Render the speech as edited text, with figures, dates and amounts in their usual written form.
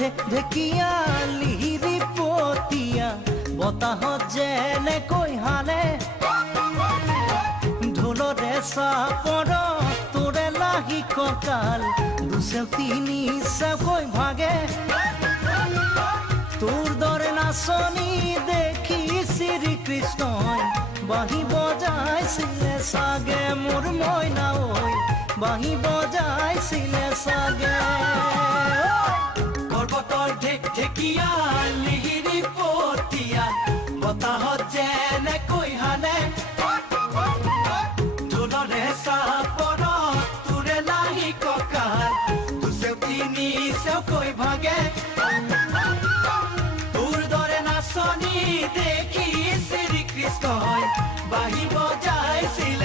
ঢেকিয়া লিহিৰি পতিয়া বতাহত যেনেকৈ হালে ঢোলৰে চাপৰ তোৰে লাহি কঁকাল দুচেও তিনি চেওকৈ ভাগে তোৰ দৰে নাচনি দেখি শ্ৰীকৃষ্ণই বাঁহী বজাইছিলে চাগে মোৰ মইনা ঐ বাঁহী বজাইছিলে চাগে পৰ্বতৰ ঢেকিয়া লিহিৰি পতিয়া বতাহত যেনেকৈ হালে ঢোলৰে চাপৰ তোৰে লাহি কঁকাল দুচেও তিনি চেওকৈ ভাগে তোৰ দৰে নাচনি দেখি শ্ৰীকৃষ্ণই বাঁহী বজাইছিল